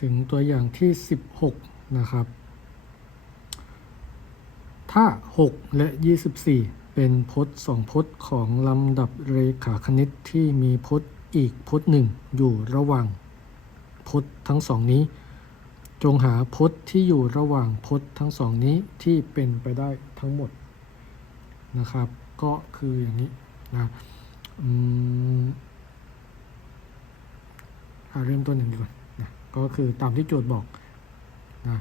ถึงตัวอย่างที่ 16 นะครับ ถ้า 6 และ 24 เป็นพจน์สองพจน์ของลำดับเรขาคณิตที่มีพจน์อีกพจน์หนึ่งอยู่ระหว่างพจน์ทั้งสองนี้ จงหาพจน์ที่อยู่ระหว่างพจน์ทั้งสองนี้ที่เป็นไปได้ทั้งหมดนะครับ ก็คืออย่างนี้นะอืมเริ่มต้นอย่างนี้ก่อน ก็คือตามที่โจทย์บอกนะ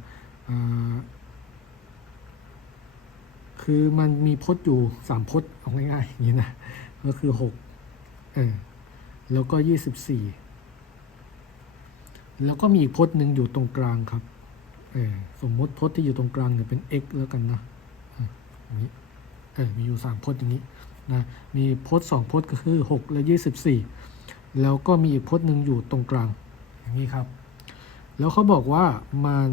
คือมันมีพจน์อยู่สามพจน์เอาง่ายๆอย่างนี้นะก็คือหกเออแล้วก็ยี่สิบสี่แล้วก็มีอีกพจน์หนึ่งอยู่ตรงกลางครับเออสมมติพจน์ที่อยู่ตรงกลางเนี่ยเป็น x แล้วกันนะอะอย่างนี้เออมีอยู่สามพจน์อย่างนี้นะมีพจน์สองพจน์ก็คือหกและยี่สิบสี่แล้วก็มีอีกพจน์หนึ่งอยู่ตรงกลางอย่างนี้ครับ แล้วเขาบอกว่ามัน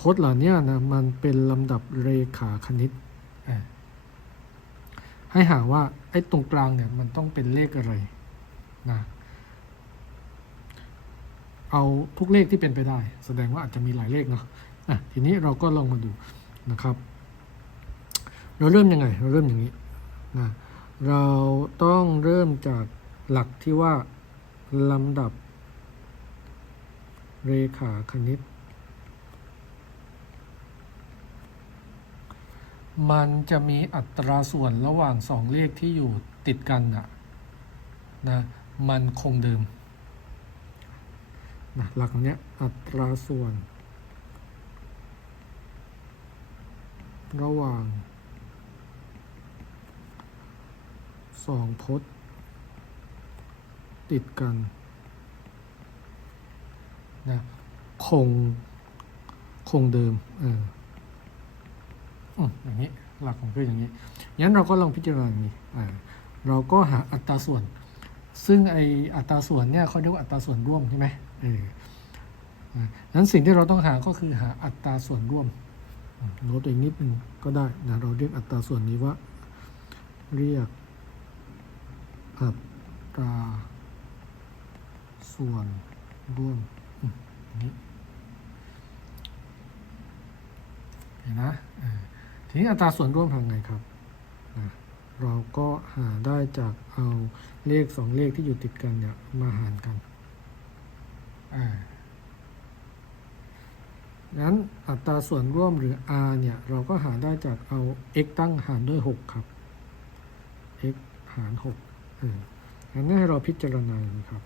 พจน์เหล่านี้นะมันเป็นลำดับเรขาคณิต ให้หาว่าไอ้ตรงกลางเนี่ยมันต้องเป็นเลขอะไรนะเอาทุกเลขที่เป็นไปได้ แสดงว่าอาจจะมีหลายเลขเนาะะทีนี้เราก็ลองมาดูนะครับ เราเริ่มยังไง เราเริ่มอย่างนี้นะเราต้องเริ่มจากหลักที่ว่าลำดับ เรขาคณิต มันจะมีอัตราส่วนระหว่างสองเลขที่อยู่ติดกันอะนะมันคงเดิมนะหลักเนี้ยอัตราส่วน ระหว่างสองพจน์ติดกัน นะคงคงเดิมเอออย่างนี้หลักของคืออย่างนี้งั้นเราก็ลองพิจารณาอย่างนี้อ่เราก็หาอัตราส่วน ซึ่งไออัตราส่วนเนี่ยเขาเรียกว่าอัตราส่วนร่วมใช่ไหมเออนั้นสิ่งที่เราต้องหาก็คือหาอัตราส่วนร่วมโน้ตเองนิดนึงก็ได้นะเราเรียกอัตราส่วนนี้ว่า เรียกอัตราส่วนร่วม เห็นนะทีนี้อัตราส่วนร่วมทำไงครับ เราก็หาได้จากเอาเลขสองเลขที่อยู่ติดกันเนี่ยมาหารกันงั้นอัตราส่วนร่วมหรือ r เนี่ยเราก็หาได้จากเอา x ตั้งหารด้วย 6 ครับ x หาร6เอองั้นให้เราพิจารณาอย่างนี้ครับ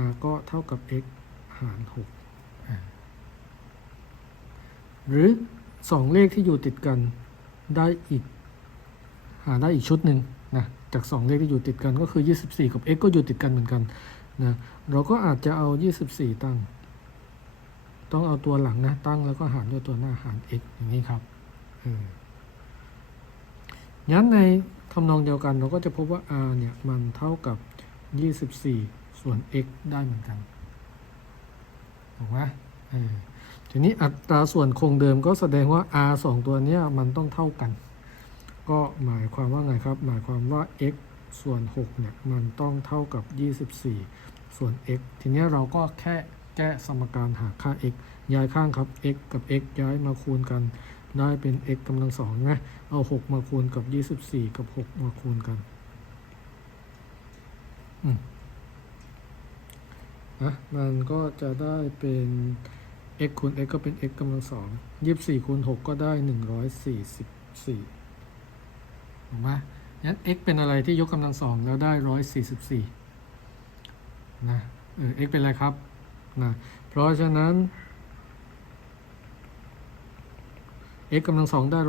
r ก็เท่ากับ x หาร6อ่าหรือ 2 เลขที่อยู่ติดกันได้อีก หาได้อีกชุดหนึ่งนะจาก 2 เลขที่อยู่ติดกันก็คือ 24 กับ x ก็อยู่ติดกันเหมือนกันนะเราก็อาจจะเอา 24 ตั้ง ต้องเอาตัวหลังนะ ตั้งแล้วก็หารด้วยตัวหน้าหาร x อย่างนี้ครับเอองั้นในทำนองเดียวกันเราก็จะพบว่า r เนี่ย มันเท่ากับ 24 ส่วน x ได้เหมือนกันถูกไหมทีนี้อัตราส่วนคงเดิมก็แสดงว่า r สองตัวนี้มันต้องเท่ากัน ก็หมายความว่าไงครับ หมายความว่า x ส่วน6เนี่ยมันต้องเท่ากับ 24 ส่วน x ทีนี้เราก็แค่แก้สมการหาค่า x ย้ายข้างครับ x กับ x ย้ายมาคูณกัน ได้เป็น x กำลังสองนะ เอา 6 มาคูณกับ 24 กับ 6 มาคูณกัน อืม นะมันก็จะได้เป็น x คูณ x ก็เป็น x กำลังสอง24คูณ6ก็ได้144ถูกไหมงั้น x เป็นอะไรที่ยกกำลังสองแล้วได้144นะเออ x เป็นอะไรครับนะเพราะฉะนั้น x กำลังสองได้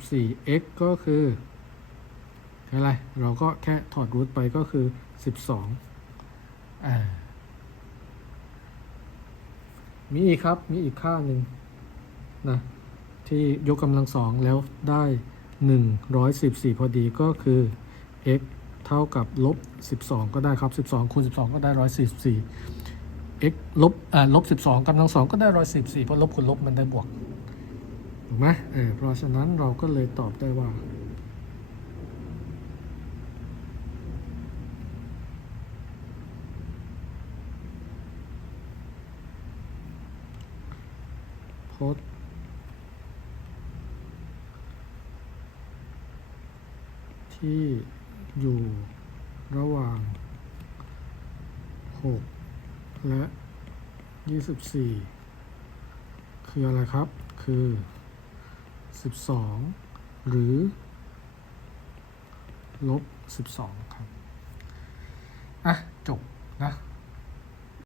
144 x ก็คืออะไร เราก็แค่ถอดรูทไปก็คือ12อ่า มีอีกครับ มีอีกค่าหนึ่งนะที่ยกกำลังสองแล้วได้ 114 พอดีก็คือ x เท่ากับลบ 12 ก็ได้ครับ 12คูณ12 ก็ได้ 144 x ลบอ่าลบ 12กำลังสองก็ได้ 144 เพราะลบคูณลบมันได้บวก ถูกไหมเออเพราะฉะนั้นเราก็เลยตอบได้ว่า ตที่อยู่ระหว่าง 6 และ 24 คืออะไรครับ คือ 12 หรือ ลบ 12 ครับ อะ จบนะ